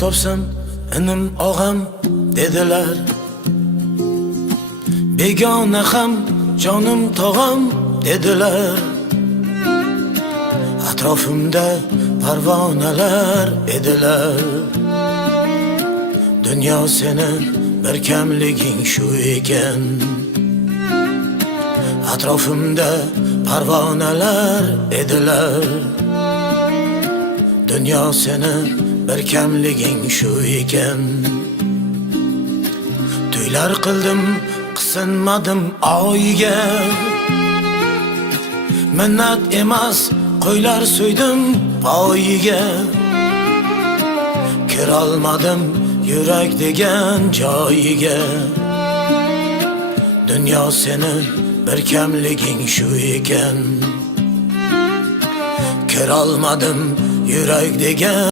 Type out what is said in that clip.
topsam inim og'am dedilar. Begona ham jonim tog'am dedilar. Atrofimda parvonalar edilar. Dunyo seni bir kamliging shu ekan. Atrofimda parvonalar edilar. Dunyo seni bir kamliging shu ekan. To'ylar qildim, qisinmadim oyga. Minnat emas, qo'ylar so'ydim poyiga. Kirolmadim yurak degan joyiga. Dunyo seni bir kamliging shu ekan. Kirolmadim yurak degan